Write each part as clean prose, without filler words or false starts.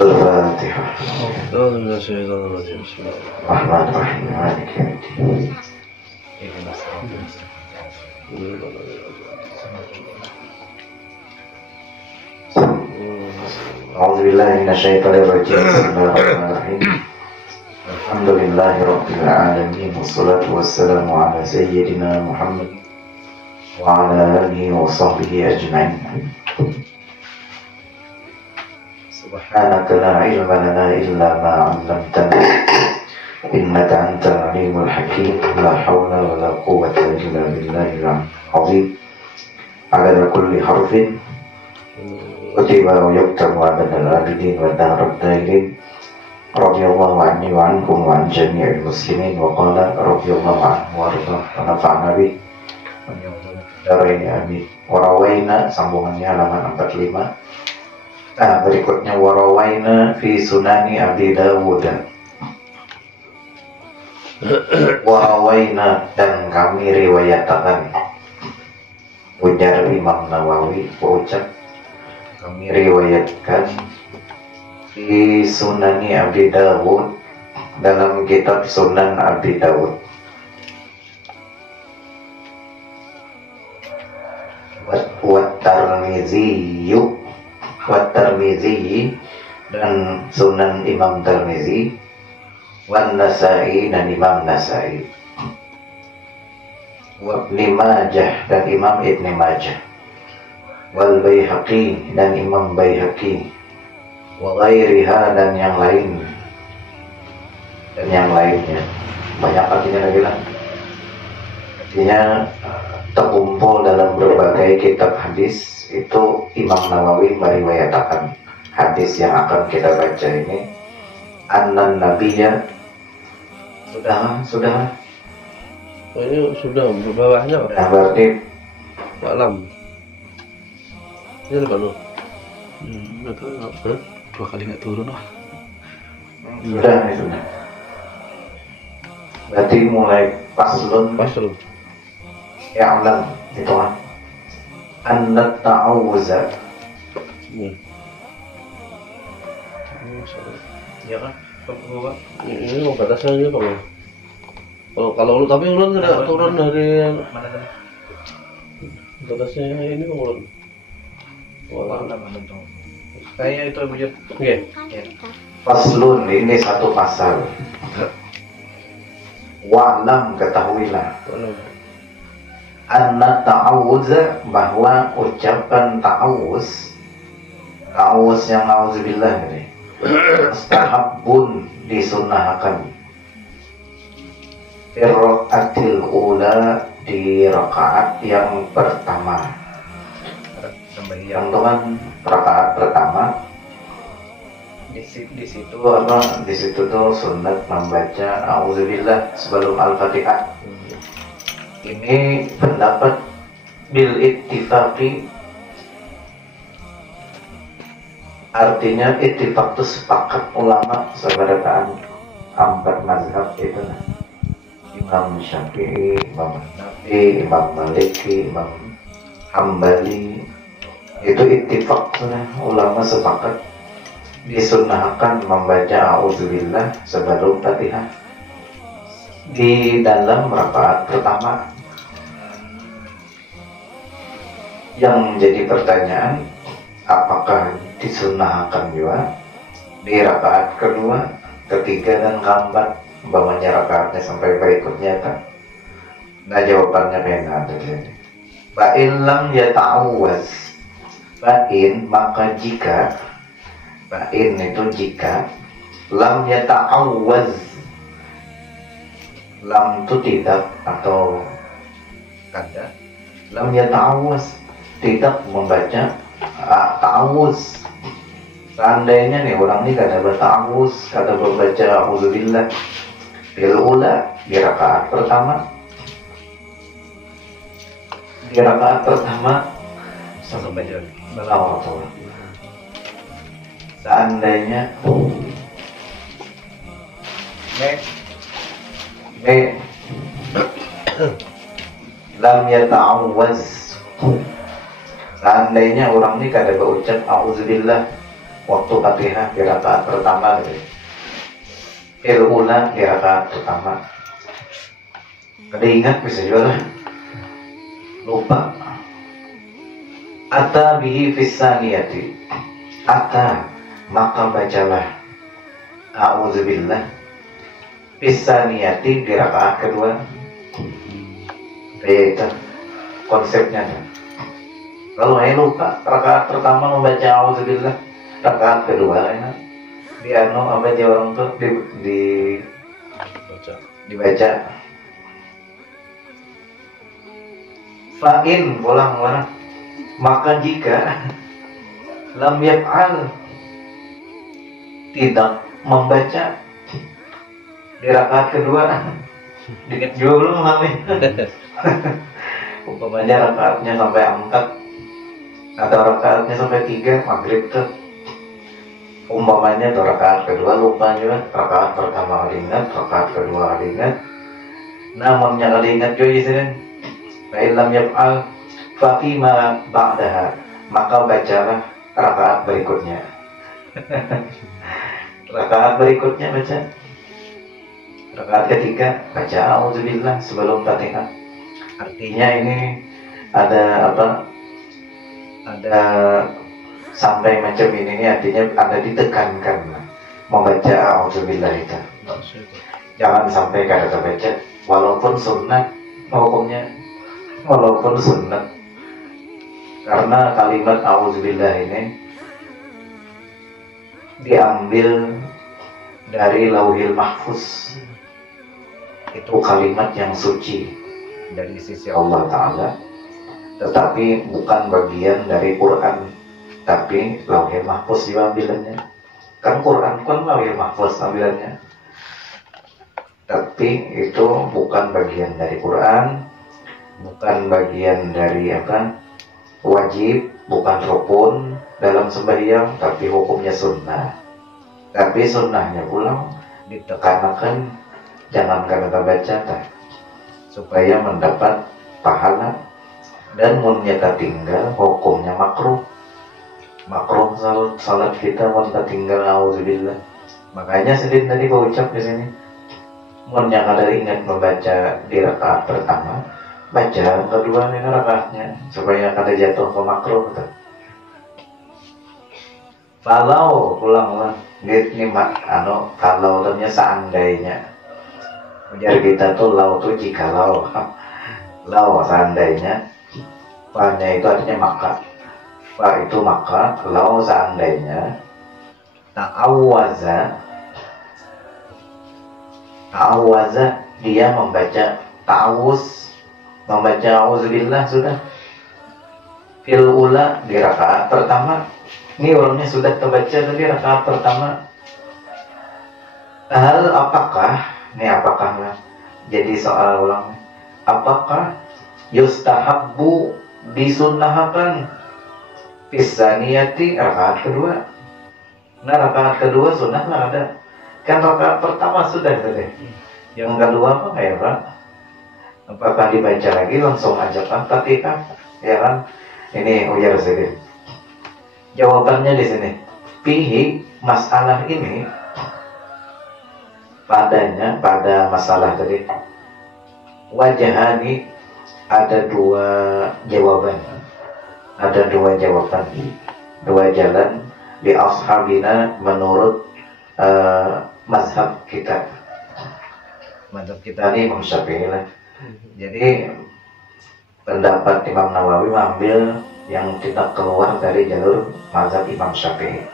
الفاتحة. أعوذ بالله من الشيطان الرجيم. بسم الله الرحمن الرحيم مالك يوم الدين. أعوذ بالله من الشيطان الرجيم. بسم الله الرحمن الرحيم. الحمد لله رب العالمين والصلاة والسلام على سيدنا محمد وعلى آله وصحبه أجمعين. سبحانك لا علم لنا إلا ما علمتنا إنك أنت العليم الحكيم. لا حول ولا قوة إلا بالله العظيم. عدد كل حرف كتب ويكتب عدد العابدين والدهر الدائرين. رضي الله عني وعنكم وعن جميع المسلمين. وقال رضي الله عنه وارضاه ونفعنا به daraini amin. Warawaina, sambungannya halaman 45. Berikutnya warawaina fi sunani Abi Dawud. Warawaina, dan kami riwayatkan. Ujar Imam Nawawi, ucap kami riwayatkan fi sunani Abi Dawud, dalam kitab Sunan Abi Dawud. Wat-Tirmizi dan Sunan Imam Tirmizi, wan Nasa'i dan Imam Nasa'i, wa Ibnu Majah dan Imam Ibnu Majah, wal Baihaqi dan Imam Baihaqi, wa ghairiha dan yang lain dan yang lainnya. Banyak artinya lagi lah. Artinya terkumpul dalam berbagai kitab hadis. Itu Imam Nawawi meriwayatkan hadis yang akan kita baca ini. Annan Nabiyya, sudah. Oh, ini sudah bawahnya Pak. Nah, berarti Malam. Ini apa lu? Nggak tahu. Dua kali nggak turun wah. sudah. Berarti mulai paslun ya alam itu kan. Anna ta'awuza. Ya kan? Ini mau batasannya Pak. Kalau lu tapi ulun tidak turun dari Mana tadi? batasnya ini Pak ulun. Kayaknya itu bujur. Oke. Paslun, ini satu pasal. Wa'lam, ketahuilah. Anna ta'awuz, bahwa ucapan ta'awuz yang na'udzubillah ini mustahabbun, disunahkan firraqatil ula, di rakaat yang pertama. Yang itu kan rakaat pertama. Di situ tuh sunat membaca a'udzubillah sebelum al-fatihah. Ini pendapat bil ittifaqi, artinya ittifaq itu sepakat ulama seberapaan 4 mazhab itu. Imam Syafi'i, Imam Hanafi, Imam Maliki, Imam Hambali, itu ittifaq, ulama sepakat disunahkan membaca a'udzubillah sebelum Fatihah di dalam rakaat pertama. Yang menjadi pertanyaan, apakah disunahkan juga di rakaat kedua, ketiga dan keempat, umpamanya rakaatnya sampai berikutnya kan? Nah, jawabannya kayak ada di sini. Ba'in lam yata'awwaz. Ba'in, maka jika, ba'in itu jika, lam yata'awwaz, lam itu tidak atau kada, lam yata'awwaz, tidak membaca ta'awuz. Seandainya nih orang ini kada berta'awuz, kada membaca a'udzubillah fil ula, di rakaat pertama, sampai baca seandainya lam yata'awwaz, seandainya orang ini kada berucap a'udzubillah waktu Fatihah di rakaat pertama gitu. Fil ula di rakaat pertama. Kada ingat bisa juga lah. Lupa. Ata bihi fissaniyati. Ata maka bacalah a'udzubillah fissaniyati di rakaat kedua. Kayak itu konsepnya kan. Kalau lupa rakaat pertama membaca a'udzubillah, rakaat kedua enak di apa dia orang tuh dibaca. Fa'in pulang mana? Maka jika lam yaf'al tidak membaca di rakaat kedua, dikit juga belum mengalami. Umpamanya rakaatnya sampai 4 atau rakaatnya sampai 3 maghrib tuh. Umpamanya tuh rakaat kedua lupa juga, rakaat pertama ingat, rakaat kedua ingat. Namanya kali ingat juga di sini. Fa'ilam yaf'al fa'ima ba'daha, maka bacalah rakaat berikutnya. Rakaat berikutnya baca. Rakaat ketiga baca a'udzubillah sebelum Fatihah. Artinya ini ada apa? Ada sampai macam ini artinya ada ditekankan membaca a'udzubillah itu. Jangan sampai kada terbaca walaupun sunnah hukumnya, walaupun sunnah. Karena kalimat a'udzubillah ini diambil dari Lauhil Mahfuz. Itu kalimat yang suci dari sisi Allah Ta'ala, tetapi bukan bagian dari Quran, tapi Lauhil Mahfuz diambilnya. Kan Quran kan Lauhil Mahfuz ambilannya, tapi itu bukan bagian dari Quran, bukan bagian dari apa wajib, bukan rukun dalam sembahyang, tapi hukumnya sunnah. Tapi sunnahnya pulang ditekankan jangan kada baca supaya mendapat pahala, dan munnya tinggal hukumnya makruh. Makruh salat kita munnya tinggal auzubillah. Makanya sedih tadi gua ucap di sini. Munnya kada ingat membaca di rakaat pertama, baca kedua ini rakaatnya supaya kada jatuh ke makruh. Kalau ulang ini kalau ternyata seandainya ujar kita tuh lau tuh jikalau lau seandainya, fa-nya itu artinya maka, fa itu maka, lau seandainya ta'awwaza dia membaca ta'awuz, membaca auzubillah sudah fil ula di rakaat pertama. Ini orangnya sudah terbaca tadi rakaat pertama. Hal apakah jadi soal ulang, apakah yustahabbu disunnahkan fisaniyati rakaat kedua? Nah rakaat kedua sunnah lah ada. Kan rakaat pertama sudah tadi. Yang kedua apa kayak Pak? Apakah dibaca lagi langsung aja Fatihah? Ya kan? Ini ujar sedih. Jawabannya di sini. Fihi masalah ini pada masalah tadi wajahani ada dua jawaban, dua jalan di ashabina menurut mazhab kita ini Imam Syafi'i lah. Jadi pendapat Imam Nawawi mengambil yang tidak keluar dari jalur mazhab Imam Syafi'i.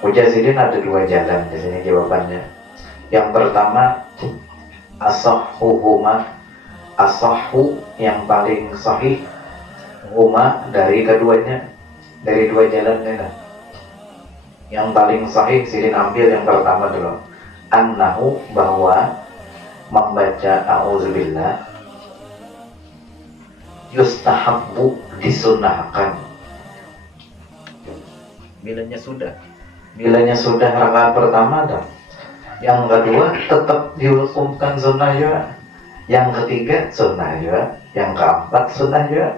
Mujahidin ada dua jalan di sini jawabannya. Yang pertama as-sahhu yang paling sahih huma dari keduanya, dari dua jalan ini. Yang paling sahih sidin ambil yang pertama dulu. Annahu bahwa membaca a'udzubillah yustahabbu disunnahkan bilanya sudah rakaat pertama dah. Yang kedua tetap dihukumkan sunnah juga, yang ketiga sunnah juga, yang keempat sunnah juga.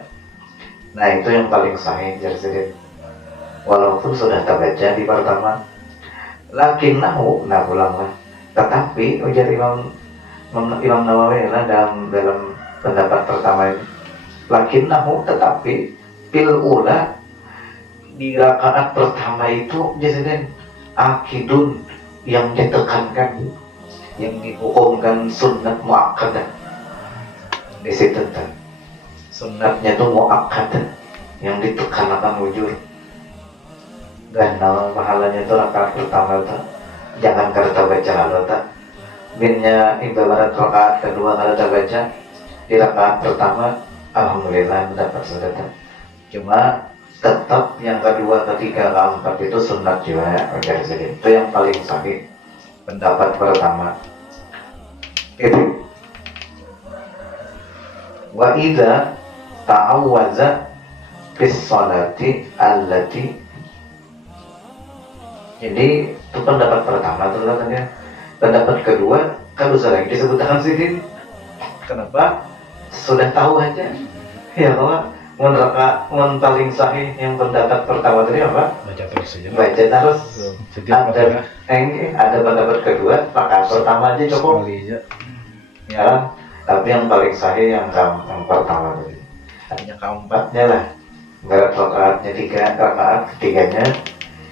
Nah itu yang paling sahih jadi walaupun sudah terbaca di pertama. Lakinnahu, nah ulanglah, tetapi ujar Imam Nawawi lah dalam pendapat pertama ini, lakinnahu, tetapi fil ula, di rakaat pertama itu jadi akidun, yang ditekankan, yang dihukumkan sunat muakkadah. Di situ kan sunatnya itu muakkadah, yang ditekankan wujud. Dan nama pahalanya itu rakaat pertama itu jangan karena baca lalu tak minnya ibarat rakaat kedua kalau baca di rakaat pertama alhamdulillah mendapat sedekah. Cuma tetap yang kedua, ketiga, keempat itu sunat juga ya. Itu yang paling sahih pendapat pertama. Itu. Wa idza ta'awwaza bis sholati allati. Jadi itu pendapat pertama tuh katanya. Pendapat kedua kan usah lagi disebutkan sidin. Kenapa? Sudah tahu aja. Ya Allah, mun paling sahih yang pendapat pertama tadi apa? Baca terus saja. Baca terus. Setiap Ada pendapat kedua, rakaat pertama aja cukup. Ya, tapi yang paling sahih yang pertama tadi. Hanya keempatnya lah. Berat rakaatnya 3, rakaat ketiganya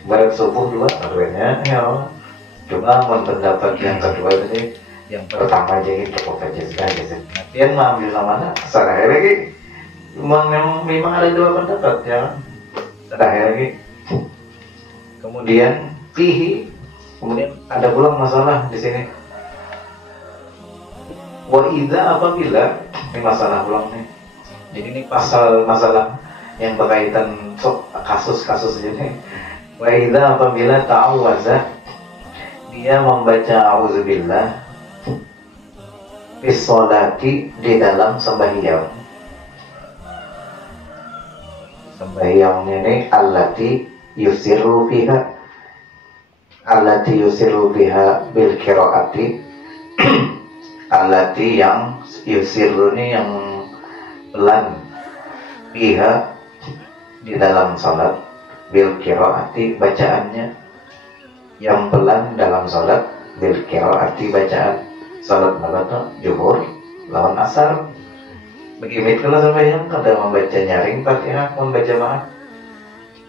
berat subuh 2, keduanya ya Allah. Cuma pendapat yang kedua tadi, yang pertama aja gitu cukup aja sudah gitu. Nantian mah ambil mana? Terakhir lagi. Memang ada 2 pendapat ya. Terakhir lagi. Kemudian fihi, kemudian ada pula masalah di sini. Wa idza, apabila ini masalah ulang nih. Jadi ini pasal masalah yang berkaitan kasus-kasus ini. Wa idza, apabila ta'awwaza, dia membaca auzubillah fi sholati, di dalam sembahyang. Sembahyangnya ini allati yusirru biha bil qiraati. Allati, yang yusirru ini yang pelan, biha, di dalam salat, bil qiraati, bacaannya yang pelan dalam salat, bil qiraati, bacaan salat malam zuhur lawan asar. Begini kalau sembahyang kada membaca nyaring Fatihah, membaca ma'ah.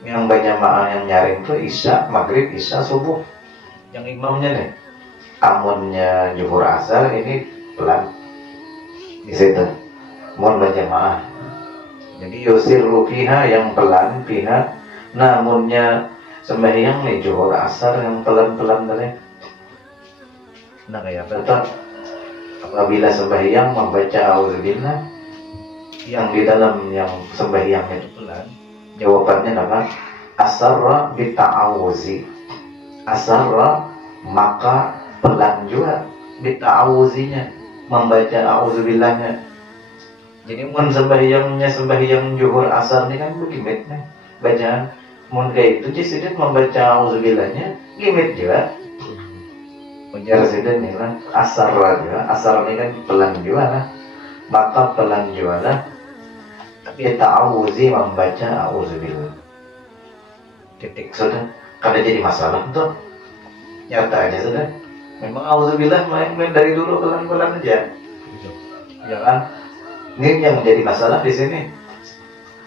Yang baca ma'ah yang nyaring itu isya, maghrib, isya, subuh. Yang imamnya nih, amunnya zuhur asar ini pelan di situ. Mohon baca ma'ah. Jadi yusirru fiha, yang pelan, fiha. Namunnya sembahyang nih zuhur asar yang pelan-pelan tadi. Nah kayak apa? Apabila sembahyang membaca auzubillah, yang di dalam yang sembahyangnya itu pelan, jawabannya apa? Asarra bita'awuzi. Asarra, maka pelan juga bita'awuzinya, membaca auzubillahnya. Jadi mun sembahyangnya sembahyang zuhur asar ini kan begimit nih bacaan. Mun kayak itu jadi membaca auzubillahnya gimit juga. Ujar sidin ini lah asar juga. Asar ini kan pelan juga lah. Maka pelan juga lah. Tapi ta'awuzi, membaca auzubillah. Titik sudah. Kada jadi masalah tuh. Nyata aja sudah. Memang auzubillah main dari dulu pelan-pelan aja. Ya kan? Ini yang menjadi masalah di sini.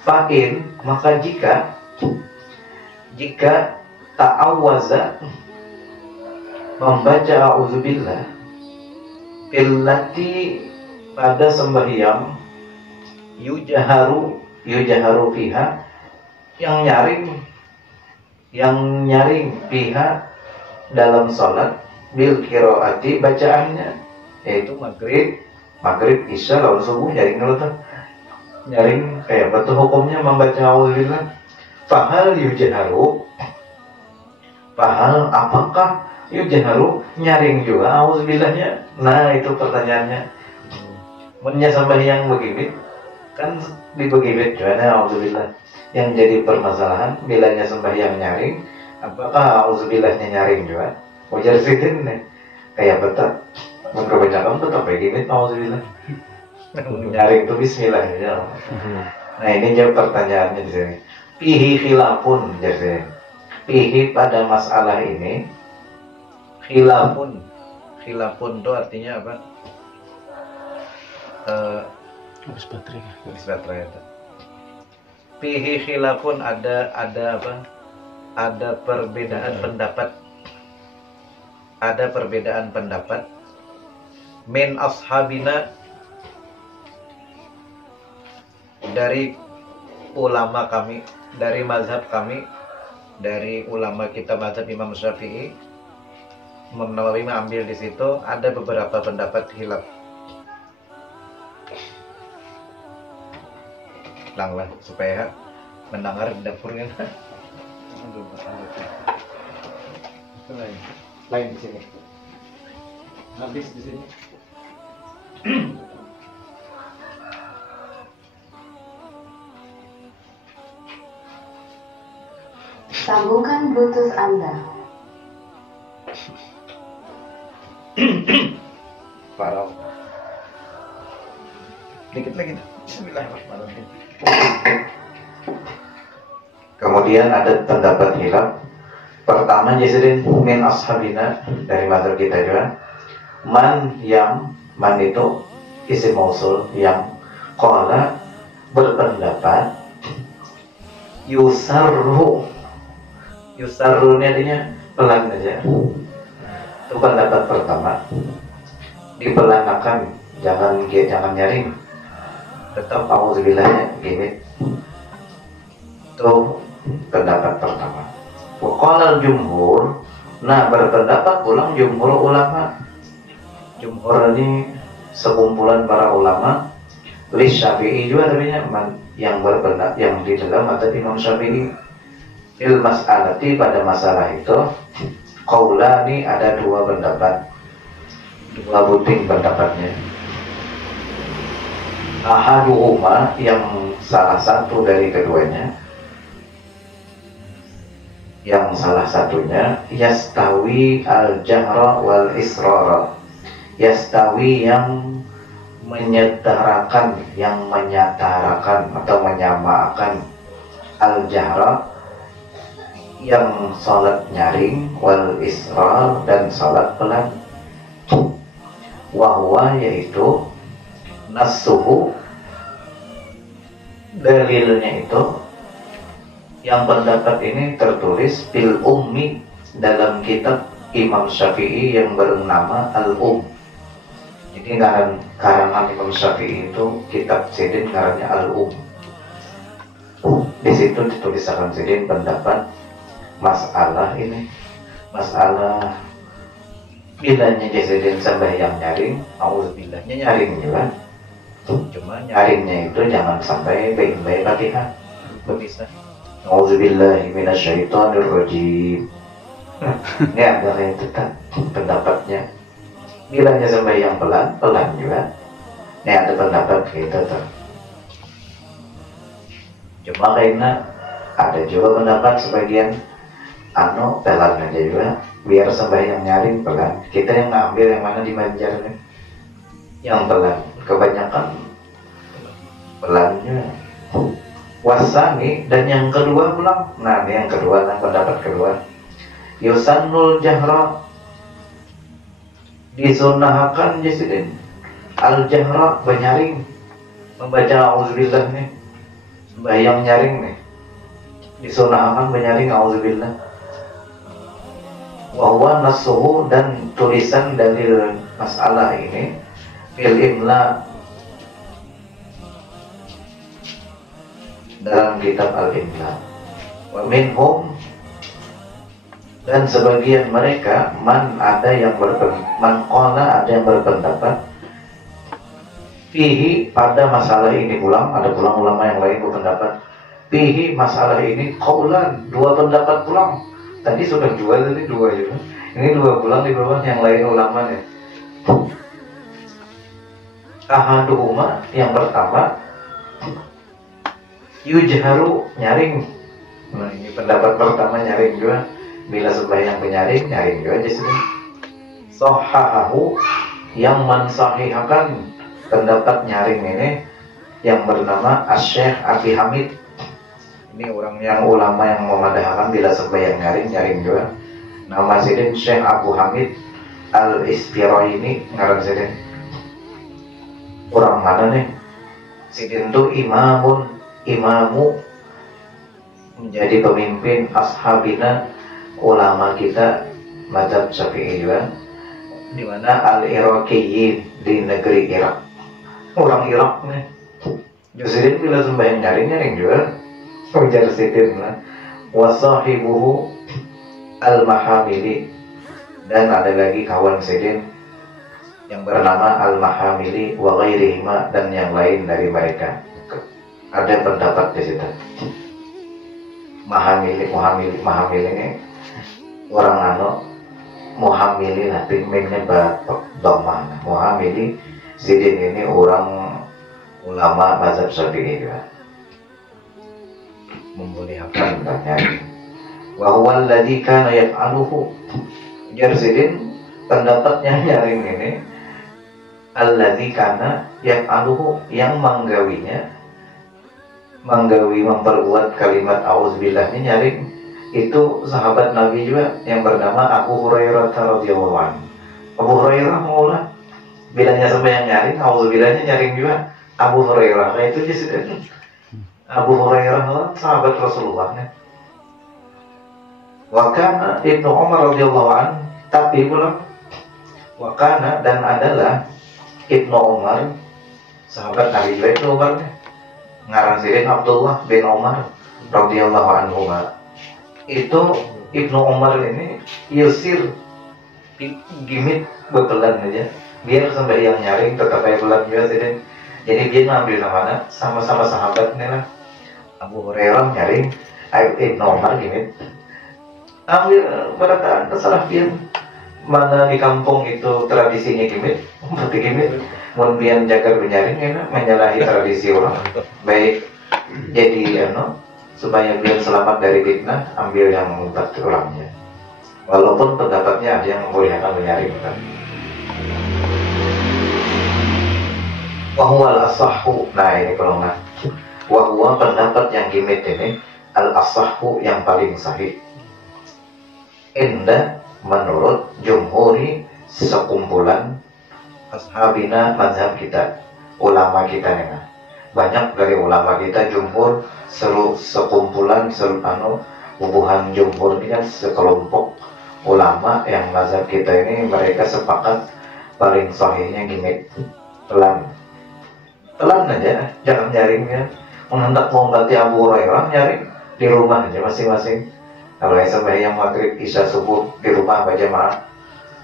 Fa'in, maka jika ta'awwaza, membaca auzubillah, illati, pada sembahyang, yujaharu fiha, yang nyaring fiha, dalam salat, bil qiraati, bacaannya, yaitu maghrib, isya, lalu subuh, nyaring dulu tuh. Nyaring kayak betul hukumnya membaca auzubillah. Fahal apakah yujaharu nyaring juga auzubillahnya? Nah itu pertanyaannya. Mennya sembahyang begini kan dibegibit juga auzubillah. Yang jadi permasalahan bilanya sembahyang nyaring, apakah auzubillahnya nyaring juga? Wajar sidin nih kayak betul. Mun kebanyakan tetap begini auzubillah. Nyaring itu bismillah ya. Nah ini jawab pertanyaannya di sini. Fihi khilafun, jadi fihi pada masalah ini khilafun. Khilafun itu artinya apa? Habis baterai. Habis baterai itu. Fihi khilafun, ada apa? Ada perbedaan pendapat. Ada perbedaan pendapat min ashabina, dari ulama kami, dari mazhab kami, dari ulama kita mazhab Imam Syafi'i. Imam Nawawi mengambil di situ ada beberapa pendapat khilaf. Langlah supaya mendengar di dapurnya. Lain di sini. Habis di sini. Sambungkan Bluetooth Anda. Parau. Dikit lagi. Bismillahirrahmanirrahim. Kemudian ada pendapat khilaf. Pertama, Jazidin min ashabina, dari mazhab kita juga. Man itu isim mausul, yang qala berpendapat yusarru ini artinya pelan aja. Itu pendapat pertama, dipelanakan, jangan nyaring, tetap auzubillah gini. Itu pendapat pertama. Waqala jumhur, nah berpendapat pulang jumhur ulama. Jumhur ini sekumpulan para ulama. Li Syafi'i juga artinya yang berpendapat, yang di dalam mazhab Imam Syafi'i. Fil mas'alati, pada masalah itu qaulani, ada dua pendapat, dua buting pendapatnya. Ahaduhuma, yang salah satu dari keduanya, yang salah satunya yastawi al-jahra wal israra. Yastawi yang menyetarakan, yang menyatarakan atau menyamakan, al-jahra yang salat nyaring, wal israr dan salat pelan. Wahwa, yaitu nasuhu, dalilnya itu, yang pendapat ini tertulis bil ummi, dalam kitab Imam Syafi'i yang bernama Al-Um. Jadi karangan Imam Syafi'i itu kitab Sidin ngarannya Al-Um. Di situ dituliskan Sidin pendapat masalah ini, masalah bilanya Sidin sembahyang nyaring, auzubillahnya nyaring juga. Cuma nyaringnya itu jangan sampai baik-baik Fatihah. Bisa. Auzubillahi minasyaitonirrajim. Ini ada yang tetap pendapatnya. Bilangnya sembahyang pelan juga. Ini ada pendapat kita tuh. Cuma karena ada juga pendapat sebagian pelan aja juga, biar sembahyang nyaring pelan. Kita yang ngambil yang mana di Banjar nih? Yang pelan. Kebanyakan pelannya. Wasani, dan yang kedua pulang. Nah, ini yang kedua, pendapat kedua. Yusannul jahra, disunahkan Jasidin al-jahra, menyaring, membaca auzubillah nih, sembahyang nyaring nih, disunahkan menyaring auzubillah. Wahwa nasuhu, dan tulisan dalil masalah ini fil imla, dalam kitab Al-Imla. Wa minhum, dan sebagian mereka, ada yang berpendapat fihi, pada masalah ini pulang, ada pulang ulama yang lain berpendapat fihi, masalah ini qaulan, dua pendapat pulang. Tadi sudah jual, tadi dua juga. Ini dua pulang di bawah yang lain ulama nih. Ahaduhuma, yang pertama yujharu, nyaring. Nah, ini pendapat pertama, nyaring juga. Bila sembahyang penyaring, nyaring juga aja sini. Sohahahu, yang mensahihkan pendapat nyaring ini, yang bernama Asy-Syaikh Abi Hamid. Ini orang yang ulama yang memadahkan bila sembahyang nyaring juga. Nama sidin Syekh Abu Hamid Al-Isfiraini ngaran sidin. Orang mana nih? Sidin itu imamu menjadi pemimpin ashabina ulama kita mazhab Syafi'i juga. Di mana Al-Iraqiyyin di negeri Irak. Orang Irak nih. Sidin bila sembahyang nyaring juga. Ujar sidin lah. Wasahibuhu Al-Mahamili, dan ada lagi kawan sidin yang bernama Al-Mahamili wa ghairihima, dan yang lain dari mereka. Ada pendapat di situ. Mahamili ini orang Muhamili nanti minnya bama. Muhamili sidin ini orang ulama mazhab Syafi'i juga. Memuliakan banyak. Wa huwa alladzi kana yaf'aluhu. Ujar sidin pendapatnya nyaring ini alladzi kana yaf'aluhu, yang memperbuat kalimat auzubillah ini nyaring itu sahabat Nabi juga yang bernama Abu Hurairah radhiyallahu anhu. Abu Hurairah mula bilangnya sembahyang nyaring auzubillahnya nyaring juga Abu Hurairah. Nah itu sidin Abu Hurairah sahabat Rasulullah nih. Wakana Ibnu Umar radhiyallahu an, tapi pula wakana dan adalah Ibnu Umar sahabat Nabi juga Ibnu Umar nih. Ngaran sidin Abdullah bin Umar radhiyallahu anhu. Itu Ibnu Umar ini yusir gimit bepelan aja biar sembahyang nyaring tetap aja pelan juga sidin. Jadi dia ngambil namanya sama-sama sahabat nih lah. Abu Hurairah nyaring, Ibnu Umar gimit. Ambil berataan terserah pian mana di kampung itu tradisinya gimit, seperti gimit. Mun pian jaga benyaring ya, menyalahi tradisi orang. Baik jadi supaya pian selamat dari fitnah, ambil yang mumtaz orangnya. Walaupun pendapatnya ada yang membolehkan benyaring kan. Wahwal asahhu, nah ini kalau nggak. Wahwa pendapat yang gimit ini al-asahhu yang paling sahih. Indah menurut jumhuri sekumpulan ashabina mazhab kita, ulama kita nih. Banyak dari ulama kita jumhur sekumpulan hubungan jumhur ini kan sekelompok ulama yang mazhab kita ini mereka sepakat paling sahihnya gimit pelan aja, jangan nyaring ya. Hendak mau ganti Abu Hurairah nyaring di rumah aja masing-masing. Kalau sembahyang maghrib, isya, subuh di rumah berjamaah,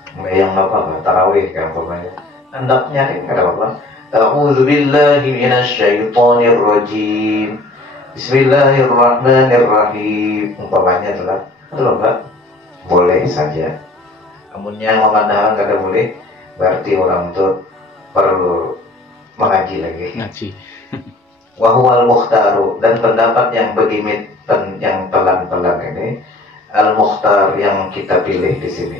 sembahyang apa tarawih kan umpamanya. Hendak nyaring ada apa? A'udzubillahi minasyaitonir rajim. Bismillahirrahmanirrahim. Umpamanya adalah enggak boleh saja. Namun yang memandang kada boleh, berarti orang itu perlu mengaji lagi. Ngaji. Wahwal mukhtaru, dan pendapat yang begimit yang pelan-pelan ini al-mukhtar yang kita pilih di sini.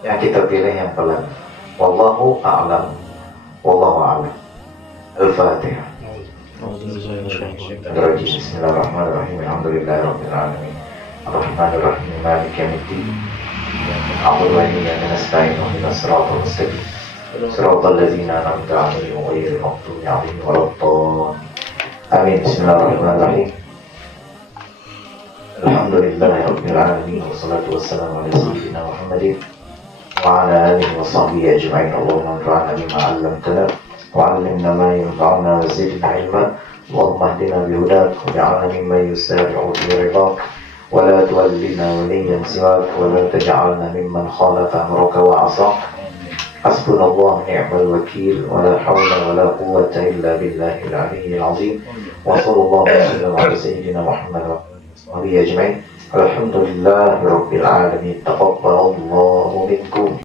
Yang kita pilih yang pelan. Wallahu a'lam. Wallahu a'lam. Al-Fatihah. Bismillahirrahmanirrahim. Alhamdulillahirabbil alamin. Ar-Rahmanir-Rahim. Maliki yaumiddin. A'udzu billahi minasyaitonir rajim. Ihdinas siratal mustaqim. Siratal ladzina an'amta 'alaihim ghairil maghdubi 'alaihim waladdallin. Amin. Bismillahirrahmanirrahim. Alhamdulillahirabbil alamin wassalatu wassalamu ala sayyidina Muhammadin wa ala alihi wa sahbihi ajma'in. Allahumma anfa'na bima 'allamtana wa 'allimna ma yanfa'una wa zidna 'ilma. Allahumma ihdina bihudak waj'alna mimman yusari'u fi ridak wa la tuwallina waliyyan siwak wa la taj'alna mimman khalafa amraka wa 'asak. Hasbunallahu ni'mal wakil wa la hawla wa la quwwata illa billahil 'aliyyil 'azim. Wa sallallahu ala sayyidina Muhammad wa alihi ajma'in. Alhamdulillahirabbil alamin. Taqabbalallahu minkum.